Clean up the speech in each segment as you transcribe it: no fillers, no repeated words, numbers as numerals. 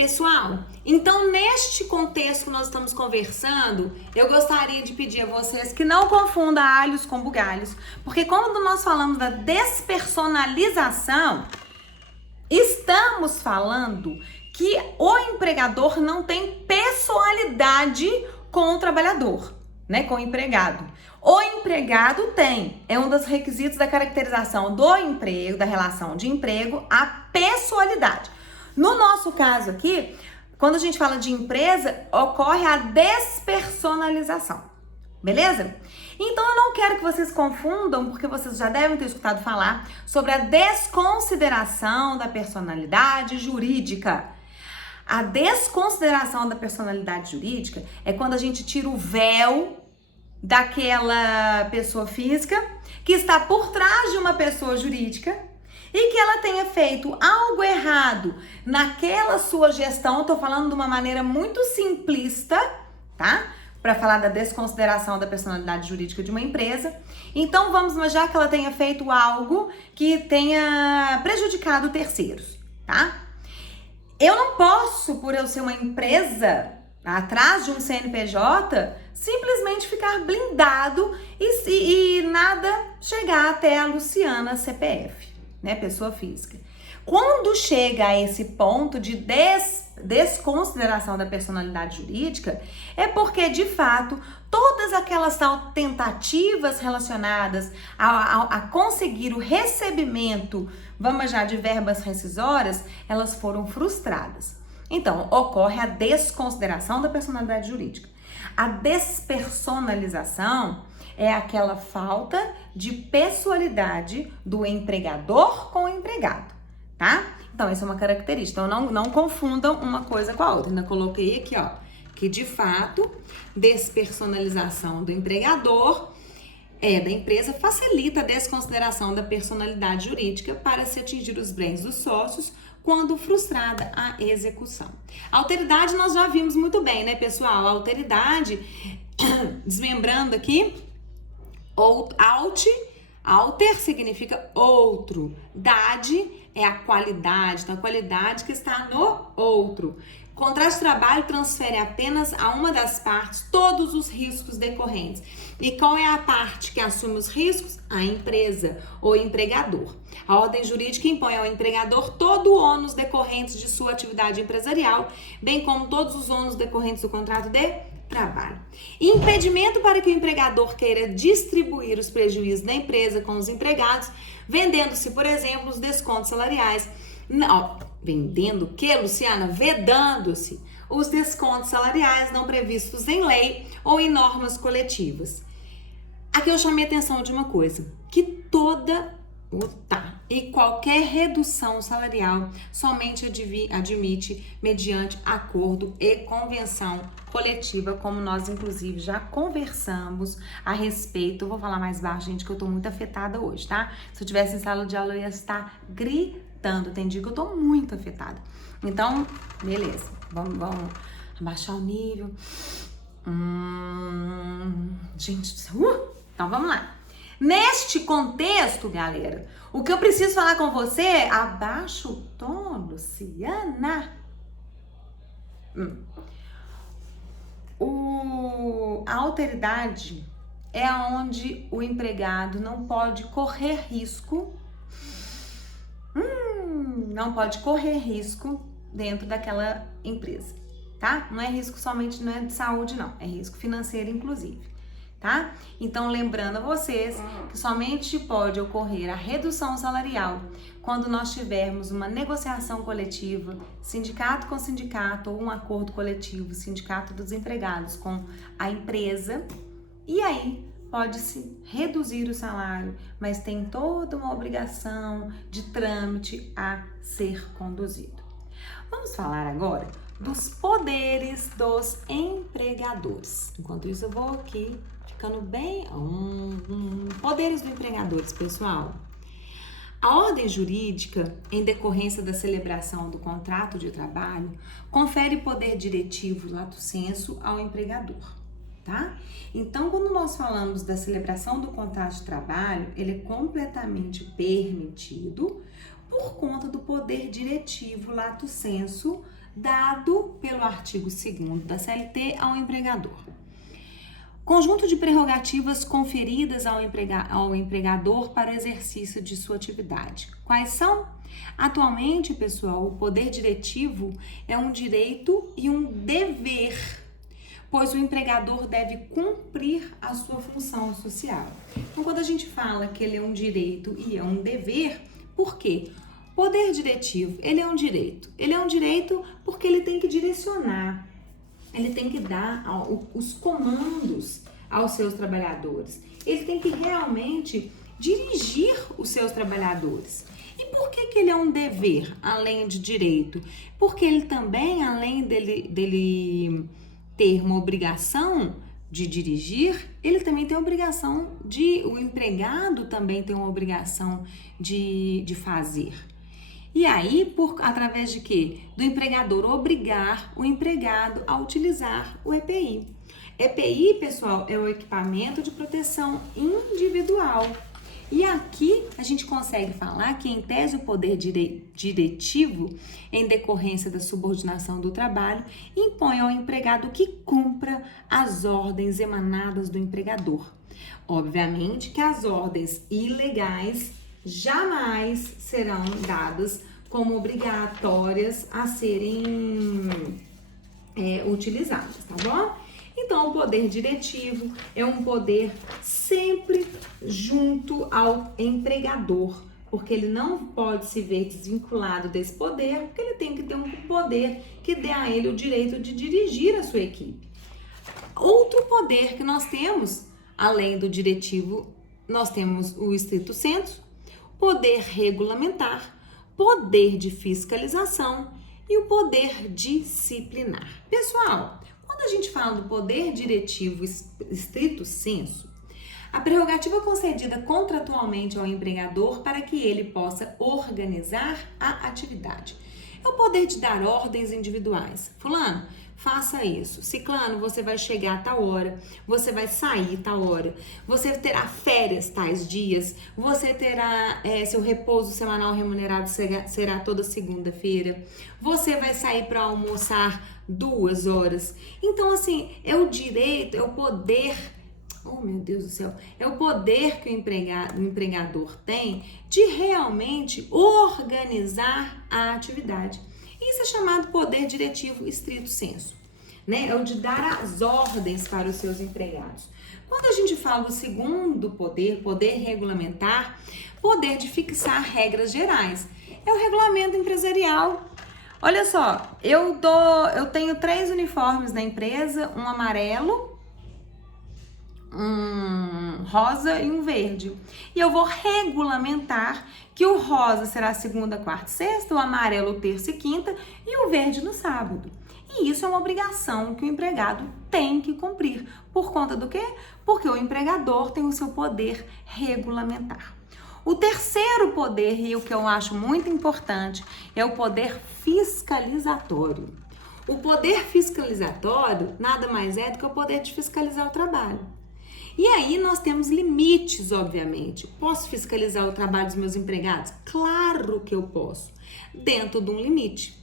Pessoal, então neste contexto que nós estamos conversando, eu gostaria de pedir a vocês que não confundam alhos com bugalhos, porque quando nós falamos da despersonalização, estamos falando que o empregador não tem pessoalidade com o trabalhador, né, com o empregado. O empregado tem, é um dos requisitos da caracterização do emprego, da relação de emprego, a pessoalidade. No nosso caso aqui, quando a gente fala de empresa, ocorre a despersonalização, beleza? Então eu não quero que vocês confundam, porque vocês já devem ter escutado falar sobre a desconsideração da personalidade jurídica. A desconsideração da personalidade jurídica é quando a gente tira o véu daquela pessoa física que está por trás de uma pessoa jurídica e que ela tenha feito algo errado naquela sua gestão. Eu tô falando de uma maneira muito simplista, tá? Para falar da desconsideração da personalidade jurídica de uma empresa. Então vamos imaginar que ela tenha feito algo que tenha prejudicado terceiros, tá? Eu não posso, por eu ser uma empresa atrás de um CNPJ, simplesmente ficar blindado e nada chegar até a Luciana CPF, né, pessoa física. Quando chega a esse ponto de desconsideração da personalidade jurídica, é porque, de fato, todas aquelas tentativas relacionadas a conseguir o recebimento, vamos já, de verbas rescisórias, elas foram frustradas. Então, ocorre a desconsideração da personalidade jurídica. A despersonalização é aquela falta de pessoalidade do empregador com o empregado, tá? Então, essa é uma característica. Então, não confundam uma coisa com a outra. Ainda coloquei aqui, ó, que de fato, despersonalização do empregador da empresa facilita a desconsideração da personalidade jurídica para se atingir os bens dos sócios quando frustrada a execução. A alteridade nós já vimos muito bem, né, pessoal? A alteridade, desmembrando aqui, alter significa outro, dade é a qualidade, então a qualidade que está no outro. O contrato de trabalho transfere apenas a uma das partes todos os riscos decorrentes. E qual é a parte que assume os riscos? A empresa ou empregador. A ordem jurídica impõe ao empregador todo o ônus decorrentes de sua atividade empresarial, bem como todos os ônus decorrentes do contrato de trabalho. Impedimento para que o empregador queira distribuir os prejuízos da empresa com os empregados, vendendo-se, por exemplo, os descontos salariais. Não, vendendo o que, Luciana? Vedando-se os descontos salariais não previstos em lei ou em normas coletivas. Aqui eu chamei a atenção de uma coisa, que toda e qualquer redução salarial somente admite mediante acordo e convenção coletiva, como nós inclusive já conversamos a respeito. Eu vou falar mais baixo, gente, que eu tô muito afetada hoje, tá? Se eu tivesse em sala de aula eu ia estar gritando, tem dia que eu tô muito afetada. Então, beleza, vamos abaixar o nível. Gente do céu, então vamos lá. Neste contexto, galera, o que eu preciso falar com você, abaixa o tom, Luciana. A alteridade é onde o empregado não pode correr risco, não pode correr risco dentro daquela empresa, tá? Não é risco somente, não é de saúde, não, é risco financeiro, inclusive. Tá? Então, lembrando a vocês que somente pode ocorrer a redução salarial quando nós tivermos uma negociação coletiva, sindicato com sindicato ou um acordo coletivo, sindicato dos empregados com a empresa, e aí pode-se reduzir o salário, mas tem toda uma obrigação de trâmite a ser conduzido. Vamos falar agora dos poderes dos empregadores. Enquanto isso, eu vou aqui ficando bem... Poderes dos empregadores, pessoal. A ordem jurídica, em decorrência da celebração do contrato de trabalho, confere poder diretivo lato sensu ao empregador, tá? Então, quando nós falamos da celebração do contrato de trabalho, ele é completamente permitido por conta do poder diretivo lato sensu dado pelo artigo 2º da CLT ao empregador. Conjunto de prerrogativas conferidas ao empregador para o exercício de sua atividade. Quais são? Atualmente, pessoal, o poder diretivo é um direito e um dever, pois o empregador deve cumprir a sua função social. Então, quando a gente fala que ele é um direito e é um dever, por quê? Poder diretivo, ele é um direito. Ele é um direito porque ele tem que direcionar, ele tem que dar os comandos aos seus trabalhadores. Ele tem que realmente dirigir os seus trabalhadores. E por que ele é um dever, além de direito? Porque ele também, além dele ter uma obrigação de dirigir, ele também tem a obrigação o empregado também tem uma obrigação de fazer. E aí, através de quê? Do empregador obrigar o empregado a utilizar o EPI. EPI, pessoal, é o equipamento de proteção individual. E aqui a gente consegue falar que, em tese, o poder diretivo, em decorrência da subordinação do trabalho, impõe ao empregado que cumpra as ordens emanadas do empregador. Obviamente que as ordens ilegais jamais serão dadas como obrigatórias a serem utilizadas, tá bom? Então, o poder diretivo é um poder sempre junto ao empregador, porque ele não pode se ver desvinculado desse poder, porque ele tem que ter um poder que dê a ele o direito de dirigir a sua equipe. Outro poder que nós temos, além do diretivo, nós temos o estrito sensu, poder regulamentar, poder de fiscalização e o poder disciplinar. Pessoal, quando a gente fala do poder diretivo estrito sensu, a prerrogativa concedida contratualmente ao empregador para que ele possa organizar a atividade. É o poder de dar ordens individuais. Fulano, faça isso. Ciclano, você vai chegar a tal hora, você vai sair a tal hora, você terá férias tais dias, você terá seu repouso semanal remunerado será toda segunda-feira, você vai sair para almoçar 2 horas. Então, assim, é o direito, é o poder, oh meu Deus do céu, é o poder que o empregador tem de realmente organizar a atividade. Isso é chamado poder diretivo estrito sensu, né? É o de dar as ordens para os seus empregados. Quando a gente fala do segundo poder, poder regulamentar, poder de fixar regras gerais, é o regulamento empresarial. Olha só, eu tenho 3 uniformes na empresa, um amarelo, um rosa e um verde. E eu vou regulamentar que o rosa será segunda, quarta e sexta, o amarelo terça e quinta e o verde no sábado. E isso é uma obrigação que o empregado tem que cumprir. Por conta do quê? Porque o empregador tem o seu poder regulamentar. O terceiro poder, e o que eu acho muito importante, é o poder fiscalizatório. O poder fiscalizatório nada mais é do que o poder de fiscalizar o trabalho. E aí nós temos limites, obviamente. Posso fiscalizar o trabalho dos meus empregados? Claro que eu posso, dentro de um limite.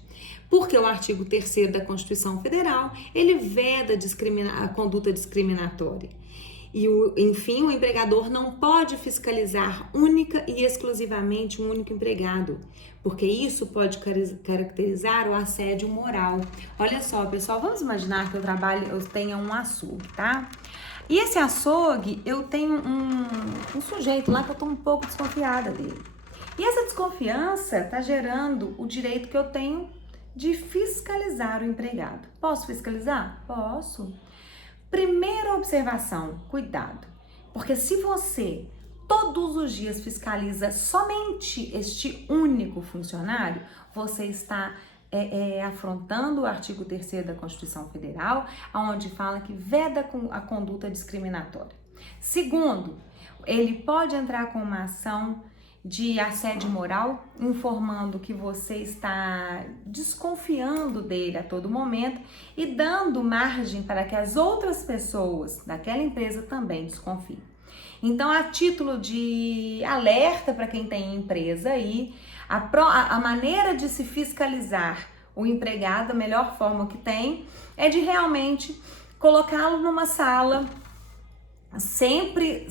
Porque o artigo 3º da Constituição Federal, ele veda a conduta discriminatória. E, enfim, o empregador não pode fiscalizar única e exclusivamente um único empregado, porque isso pode caracterizar o assédio moral. Olha só, pessoal, vamos imaginar que eu tenha um açougue, tá? E esse açougue, eu tenho um sujeito lá que eu tô um pouco desconfiada dele. E essa desconfiança tá gerando o direito que eu tenho de fiscalizar o empregado. Posso fiscalizar? Posso. Primeira observação, cuidado, porque se você todos os dias fiscaliza somente este único funcionário, você está afrontando o artigo 3º da Constituição Federal, onde fala que veda a conduta discriminatória. Segundo, ele pode entrar com uma ação de assédio moral, informando que você está desconfiando dele a todo momento e dando margem para que as outras pessoas daquela empresa também desconfiem. Então, a título de alerta para quem tem empresa aí, a maneira de se fiscalizar o empregado, a melhor forma que tem é de realmente colocá-lo numa sala sempre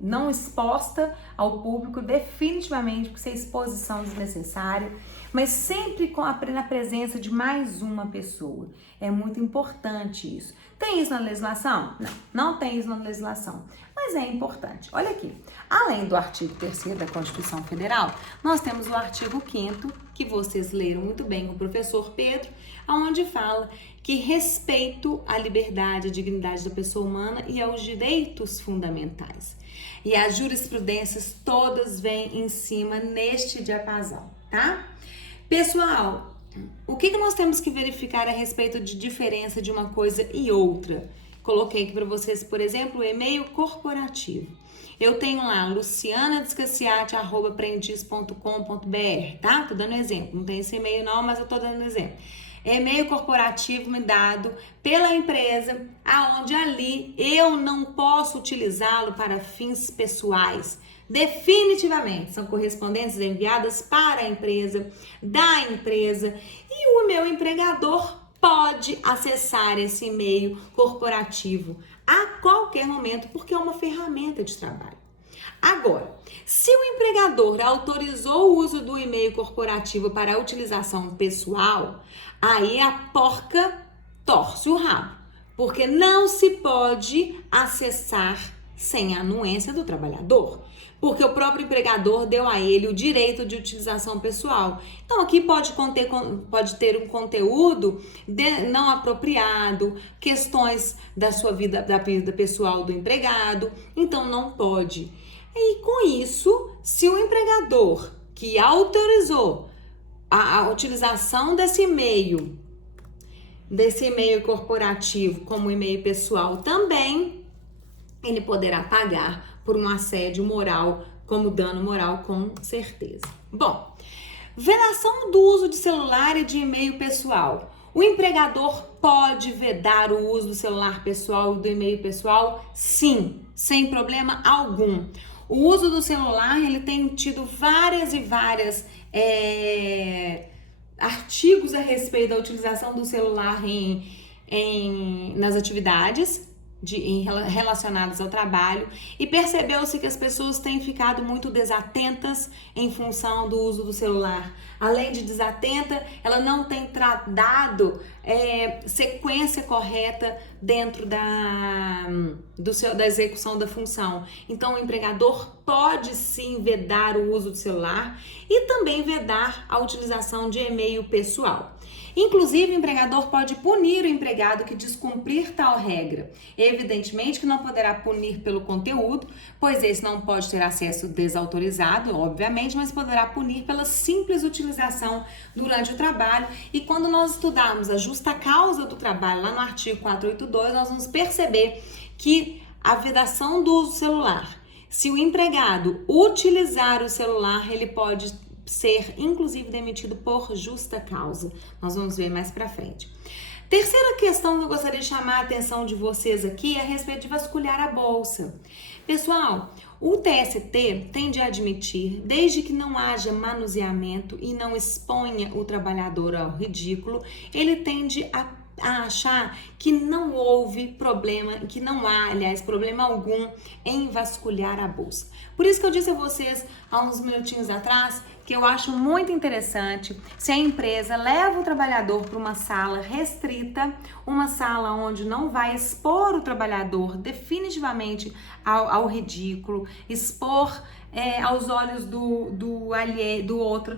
não exposta ao público, definitivamente, porque isso é exposição desnecessária, mas sempre na presença de mais uma pessoa. É muito importante isso. Tem isso na legislação? Não tem isso na legislação, mas é importante. Olha aqui, além do artigo 3º da Constituição Federal, nós temos o artigo 5º, que vocês leram muito bem com o professor Pedro, onde fala que respeito à liberdade e dignidade da pessoa humana e aos direitos fundamentais. E as jurisprudências todas vêm em cima neste diapasão, tá? Pessoal, o que nós temos que verificar a respeito de diferença de uma coisa e outra? Coloquei aqui para vocês, por exemplo, o e-mail corporativo. Eu tenho lá lucianadescaciati@aprendiz.com.br, tá? Tô dando exemplo, não tem esse e-mail não, mas eu tô dando exemplo. E-mail corporativo me dado pela empresa, aonde ali eu não posso utilizá-lo para fins pessoais. Definitivamente, são correspondências enviadas para a empresa, da empresa, e o meu empregador pode acessar esse e-mail corporativo a qualquer momento, porque é uma ferramenta de trabalho. Agora, se o empregador autorizou o uso do e-mail corporativo para a utilização pessoal, aí a porca torce o rabo, porque não se pode acessar sem a anuência do trabalhador, porque o próprio empregador deu a ele o direito de utilização pessoal. Então aqui pode ter um conteúdo não apropriado, questões da sua vida, da vida pessoal do empregado, então não pode. E com isso, se o empregador que autorizou a utilização desse e-mail corporativo como e-mail pessoal também, ele poderá pagar por um assédio moral como dano moral, com certeza. Bom, vedação do uso de celular e de e-mail pessoal. O empregador pode vedar o uso do celular pessoal e do e-mail pessoal? Sim, sem problema algum. O uso do celular, ele tem tido várias artigos a respeito da utilização do celular nas atividades relacionadas ao trabalho, e percebeu-se que as pessoas têm ficado muito desatentas em função do uso do celular. Além de desatenta, ela não tem dado sequência correta dentro da execução da função. Então, o empregador pode sim vedar o uso do celular e também vedar a utilização de e-mail pessoal. Inclusive, o empregador pode punir o empregado que descumprir tal regra. Evidentemente que não poderá punir pelo conteúdo, pois esse não pode ter acesso desautorizado, obviamente, mas poderá punir pela simples utilização durante o trabalho. E quando nós estudarmos a justa causa do trabalho, lá no artigo 482, nós vamos perceber que a vedação do uso do celular, se o empregado utilizar o celular, ele pode ser, inclusive, demitido por justa causa. Nós vamos ver mais pra frente. Terceira questão que eu gostaria de chamar a atenção de vocês aqui é a respeito de vasculhar a bolsa. Pessoal, o TST tem de admitir, desde que não haja manuseamento e não exponha o trabalhador ao ridículo, ele tende a achar que não houve problema, que não há, aliás, problema algum em vasculhar a bolsa. Por isso que eu disse a vocês há uns minutinhos atrás que eu acho muito interessante se a empresa leva o trabalhador para uma sala restrita, uma sala onde não vai expor o trabalhador definitivamente ao ridículo, expor aos olhos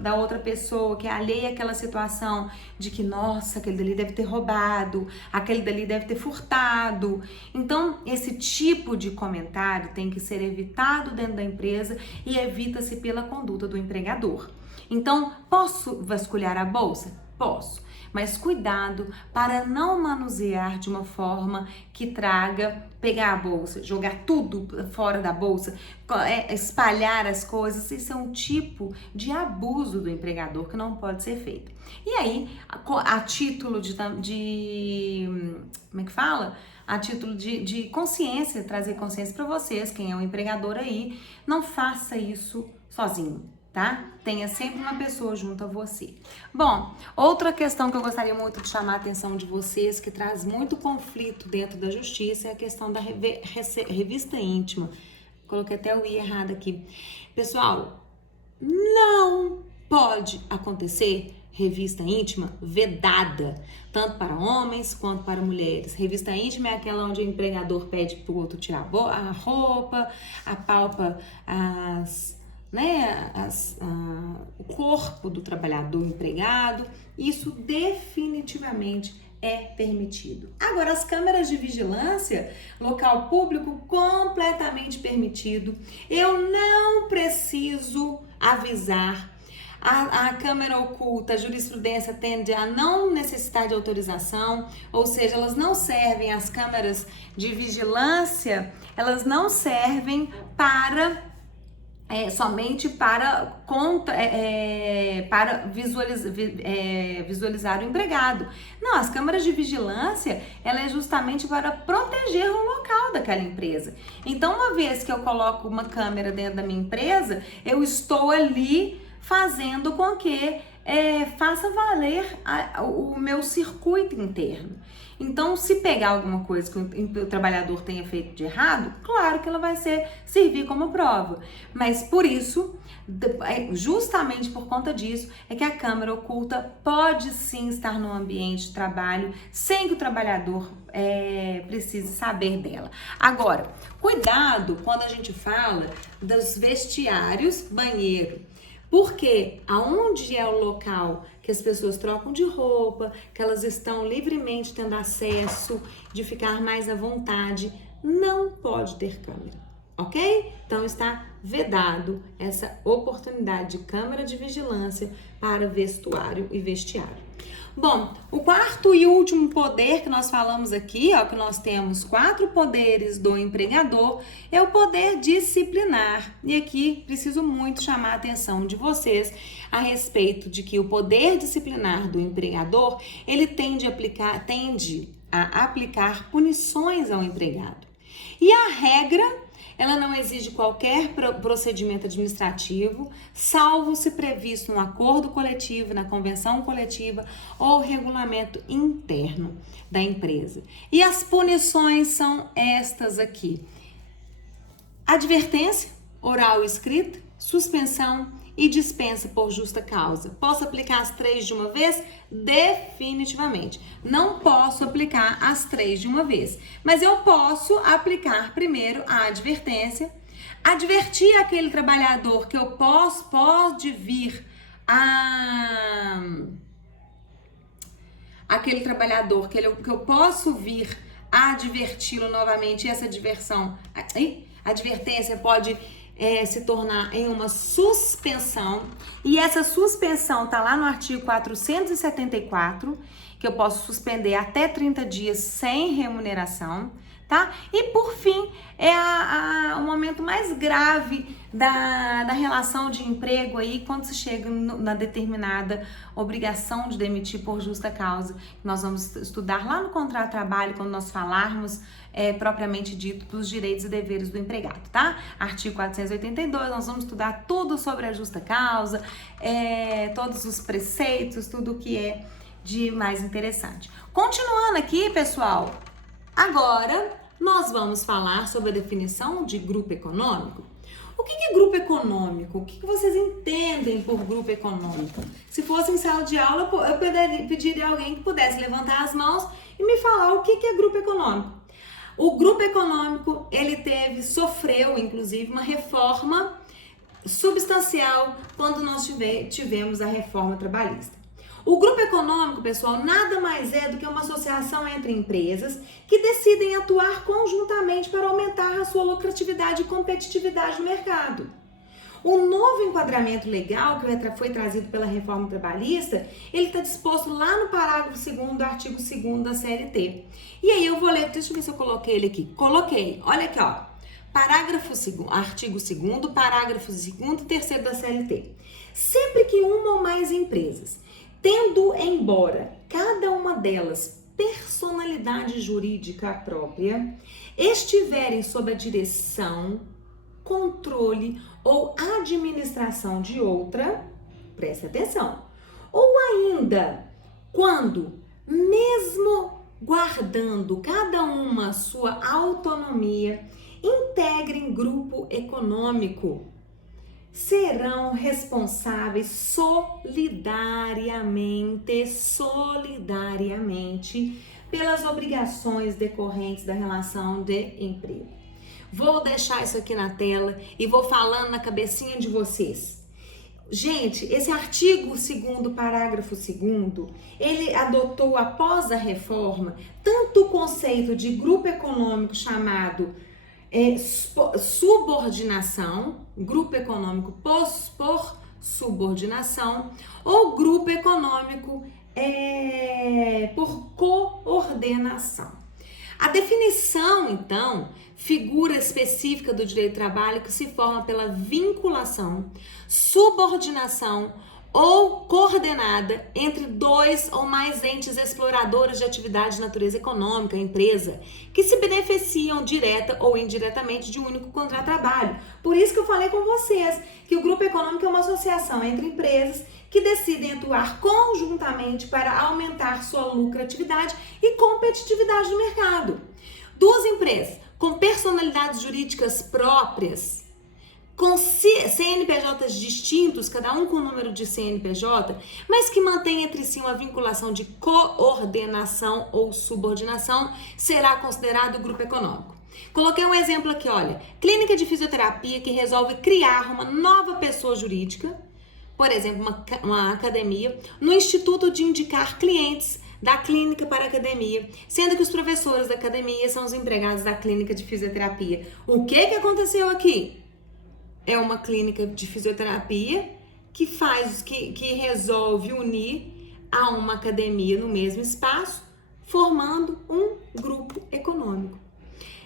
da outra pessoa que é alheia àquela situação de que, nossa, aquele dali deve ter roubado, aquele dali deve ter furtado. Então, esse tipo de comentário tem que ser evitado dentro da empresa e evita-se pela conduta do empregador. Então, posso vasculhar a bolsa? Posso. Mas cuidado para não manusear de uma forma que pegar a bolsa, jogar tudo fora da bolsa, espalhar as coisas. Isso é um tipo de abuso do empregador que não pode ser feito. E aí, a título como é que fala? A título de consciência, trazer consciência para vocês, quem é o empregador aí, não faça isso sozinho. tá? Tenha sempre uma pessoa junto a você. Bom, outra questão que eu gostaria muito de chamar a atenção de vocês, que traz muito conflito dentro da justiça, é a questão da revista íntima. Coloquei até o i errado aqui. Pessoal, não pode acontecer revista íntima vedada, tanto para homens quanto para mulheres. Revista íntima é aquela onde o empregador pede para o outro tirar a roupa, apalpa o corpo do trabalhador empregado. Isso definitivamente é permitido. Agora, as câmeras de vigilância, local público, completamente permitido. Eu não preciso avisar. A câmera oculta, a jurisprudência tende a não necessitar de autorização, ou seja, elas não servem, as câmeras de vigilância, elas não servem para somente para visualizar o empregado. Não, as câmeras de vigilância, ela é justamente para proteger o local daquela empresa. Então, uma vez que eu coloco uma câmera dentro da minha empresa, eu estou ali fazendo com que faça valer o meu circuito interno. Então, se pegar alguma coisa que o trabalhador tenha feito de errado, claro que ela vai servir como prova. Mas por isso, justamente por conta disso, é que a câmera oculta pode sim estar no ambiente de trabalho sem que o trabalhador precise saber dela. Agora, cuidado quando a gente fala dos vestiários, banheiro. Porque aonde é o local que as pessoas trocam de roupa, que elas estão livremente tendo acesso, de ficar mais à vontade, não pode ter câmera, ok? Então está vedado essa oportunidade de câmera de vigilância para vestuário e vestiário. Bom, o quarto e último poder que nós falamos aqui, que nós temos 4 poderes do empregador, é o poder disciplinar. E aqui preciso muito chamar a atenção de vocês a respeito de que o poder disciplinar do empregador, ele tende a aplicar punições ao empregado. E a regra, ela não exige qualquer procedimento administrativo, salvo se previsto no acordo coletivo, na convenção coletiva ou regulamento interno da empresa. E as punições são estas aqui: advertência, oral e escrita, suspensão e dispensa por justa causa. Posso aplicar as 3 de uma vez? Definitivamente. Não posso aplicar as 3 de uma vez, mas eu posso aplicar primeiro a advertência, advertir aquele trabalhador que eu pode vir aquele trabalhador que eu posso vir a adverti-lo novamente, e essa advertência pode se tornar em uma suspensão, e essa suspensão tá lá no artigo 474, que eu posso suspender até 30 dias sem remuneração, tá? E por fim, o momento mais grave da relação de emprego aí, quando se chega na determinada obrigação de demitir por justa causa, que nós vamos estudar lá no contrato de trabalho, quando nós falarmos propriamente dito dos direitos e deveres do empregado, tá? Artigo 482, nós vamos estudar tudo sobre a justa causa, todos os preceitos, tudo o que é de mais interessante. Continuando aqui, pessoal, agora nós vamos falar sobre a definição de grupo econômico. O que é grupo econômico? O que vocês entendem por grupo econômico? Se fosse em sala de aula, eu pediria a alguém que pudesse levantar as mãos e me falar o que é grupo econômico. O grupo econômico, ele sofreu, inclusive, uma reforma substancial quando nós tivemos a reforma trabalhista. O grupo econômico, pessoal, nada mais é do que uma associação entre empresas que decidem atuar conjuntamente para aumentar a sua lucratividade e competitividade no mercado. O novo enquadramento legal que foi trazido pela reforma trabalhista, ele está disposto lá no parágrafo 2º do artigo 2º da CLT. E aí eu vou ler, deixa eu ver se eu coloquei ele aqui. Coloquei, olha aqui, ó. Artigo 2º, parágrafo 2º e 3º da CLT. Sempre que uma ou mais empresas, tendo embora cada uma delas personalidade jurídica própria, estiverem sob a direção, controle ou administração de outra, preste atenção, ou ainda quando, mesmo guardando cada uma sua autonomia, integrem grupo econômico, serão responsáveis solidariamente pelas obrigações decorrentes da relação de emprego. Vou deixar isso aqui na tela e vou falando na cabecinha de vocês. Gente, esse artigo 2º, parágrafo 2º, ele adotou após a reforma tanto o conceito de grupo econômico chamado subordinação, grupo econômico por subordinação, ou grupo econômico por coordenação. A definição, então, figura específica do direito do trabalho que se forma pela vinculação, subordinação ou coordenada entre dois ou mais entes exploradores de atividade de natureza econômica, empresa, que se beneficiam direta ou indiretamente de um único contrato de trabalho. Por isso que eu falei com vocês que o grupo econômico é uma associação entre empresas que decidem atuar conjuntamente para aumentar sua lucratividade e competitividade no mercado. Duas empresas com personalidades jurídicas próprias, com CNPJs distintos, cada um com número de CNPJ, mas que mantém entre si uma vinculação de coordenação ou subordinação, será considerado grupo econômico. Coloquei um exemplo aqui, olha, clínica de fisioterapia que resolve criar uma nova pessoa jurídica, por exemplo, uma academia, no instituto de indicar clientes da clínica para a academia, sendo que os professores da academia são os empregados da clínica de fisioterapia. O que aconteceu aqui? É uma clínica de fisioterapia que resolve unir a uma academia no mesmo espaço, formando um grupo econômico.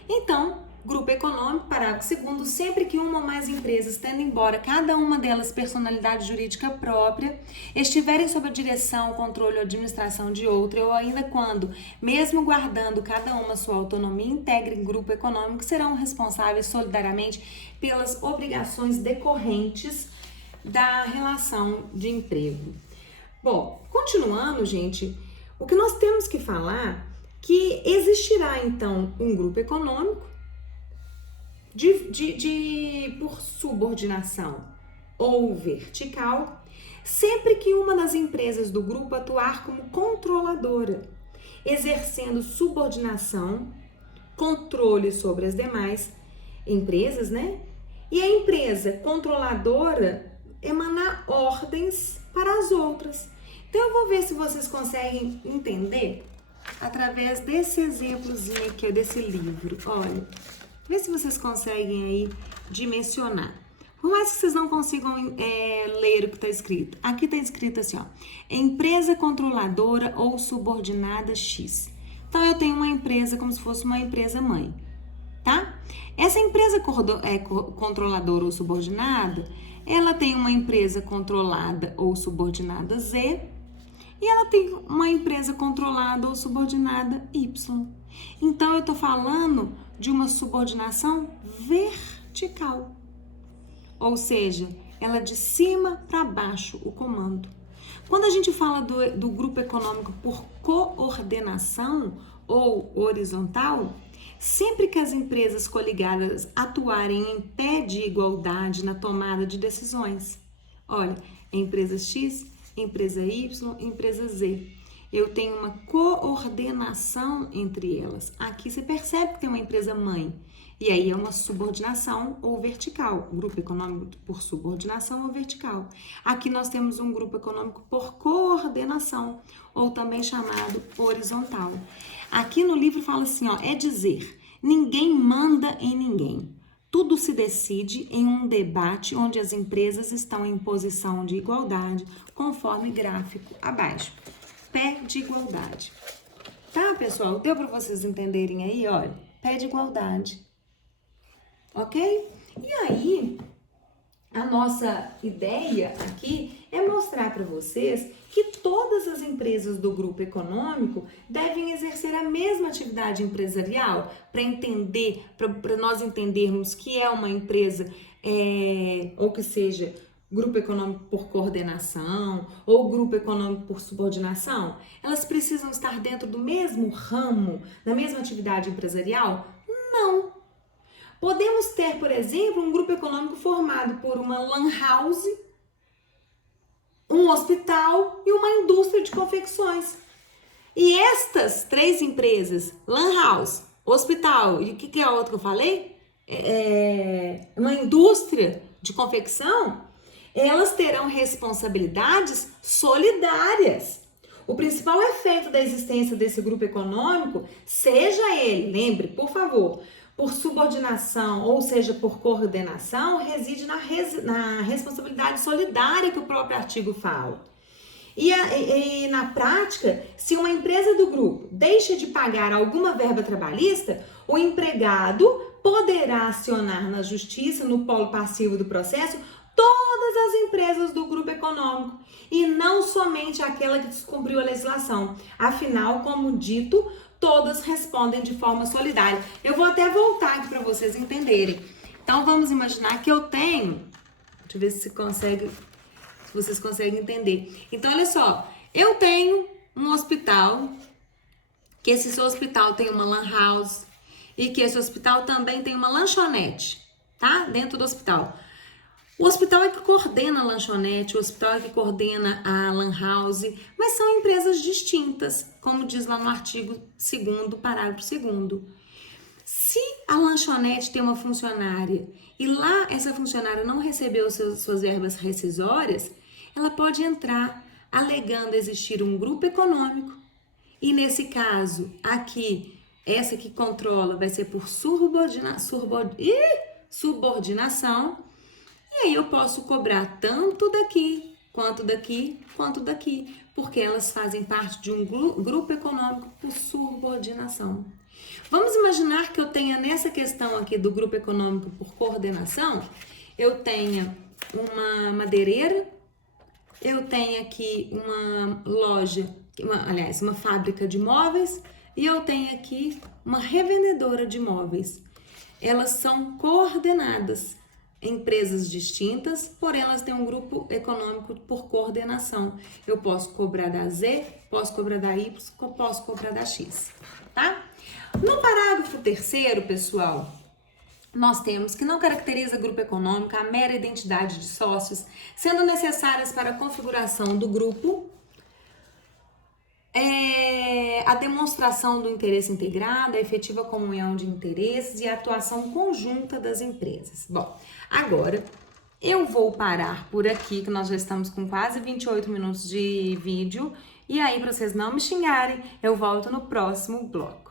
Então, grupo econômico, parágrafo 2º, sempre que uma ou mais empresas, tendo embora cada uma delas personalidade jurídica própria, estiverem sob a direção, controle ou administração de outra, ou ainda quando, mesmo guardando cada uma sua autonomia, integrem grupo econômico, serão responsáveis solidariamente pelas obrigações decorrentes da relação de emprego. Bom, continuando, gente, o que nós temos que falar que existirá, então, um grupo econômico por subordinação ou vertical, sempre que uma das empresas do grupo atuar como controladora, exercendo subordinação, controle sobre as demais empresas, né? E a empresa controladora emanar ordens para as outras. Então, eu vou ver se vocês conseguem entender através desse exemplozinho aqui, desse livro. Olha, vê se vocês conseguem aí dimensionar. Por mais que vocês não consigam ler o que está escrito. Aqui está escrito assim, ó, empresa controladora ou subordinada X. Então, eu tenho uma empresa como se fosse uma empresa mãe, tá? Essa empresa controladora ou subordinada, ela tem uma empresa controlada ou subordinada Z e ela tem uma empresa controlada ou subordinada Y. Então, eu estou falando de uma subordinação vertical, ou seja, ela é de cima para baixo, o comando. Quando a gente fala do grupo econômico por coordenação ou horizontal, sempre que as empresas coligadas atuarem em pé de igualdade na tomada de decisões. Olha, empresa X, empresa Y, empresa Z. Eu tenho uma coordenação entre elas. Aqui você percebe que tem uma empresa mãe. E aí é uma subordinação ou vertical. Grupo econômico por subordinação ou vertical. Aqui nós temos um grupo econômico por coordenação, ou também chamado horizontal. Aqui no livro fala assim, ó, é dizer, ninguém manda em ninguém. Tudo se decide em um debate onde as empresas estão em posição de igualdade, conforme gráfico abaixo. Pé de igualdade. Tá, pessoal? Deu para vocês entenderem aí, olha, pé de igualdade. Ok? E aí, a nossa ideia aqui é mostrar para vocês que todas as empresas do grupo econômico devem exercer a mesma atividade empresarial para nós entendermos que é uma empresa ou que seja grupo econômico por coordenação ou grupo econômico por subordinação, elas precisam estar dentro do mesmo ramo, da mesma atividade empresarial? Não. Podemos ter, por exemplo, um grupo econômico formado por uma lan house, um hospital e uma indústria de confecções. E estas 3 empresas, lan house, hospital e o que é a outra que eu falei? Uma indústria de confecção, elas terão responsabilidades solidárias. O principal efeito da existência desse grupo econômico, seja ele, lembre, por favor, por subordinação ou seja por coordenação, reside na responsabilidade solidária que o próprio artigo fala. E na prática, se uma empresa do grupo deixa de pagar alguma verba trabalhista, o empregado poderá acionar na justiça, no polo passivo do processo, todas as empresas do grupo econômico e não somente aquela que descumpriu a legislação. Afinal, como dito, todas respondem de forma solidária. Eu vou até voltar aqui para vocês entenderem. Então, vamos imaginar que eu tenho... Deixa eu ver se vocês conseguem entender. Então, olha só. Eu tenho um hospital, que esse seu hospital tem uma lan house e que esse hospital também tem uma lanchonete, tá? Dentro do hospital. O hospital é que coordena a lanchonete, o hospital é que coordena a lan house, mas são empresas distintas, como diz lá no artigo 2º, parágrafo 2º. Se a lanchonete tem uma funcionária e lá essa funcionária não recebeu suas verbas rescisórias, ela pode entrar alegando existir um grupo econômico e nesse caso aqui, essa que controla vai ser por subordinação. E aí eu posso cobrar tanto daqui, quanto daqui, quanto daqui, porque elas fazem parte de um grupo econômico por subordinação. Vamos imaginar que eu tenha nessa questão aqui do grupo econômico por coordenação, eu tenha uma madeireira, eu tenho aqui uma loja, uma fábrica de móveis e eu tenho aqui uma revendedora de móveis. Elas são coordenadas. Empresas distintas, porém elas têm um grupo econômico por coordenação. Eu posso cobrar da Z, posso cobrar da Y, posso cobrar da X, tá? No parágrafo 3º, pessoal, nós temos que não caracteriza grupo econômico a mera identidade de sócios, sendo necessárias para a configuração do grupo a demonstração do interesse integrado, a efetiva comunhão de interesses e a atuação conjunta das empresas. Bom, agora eu vou parar por aqui, que nós já estamos com quase 28 minutos de vídeo, e aí, para vocês não me xingarem, eu volto no próximo bloco.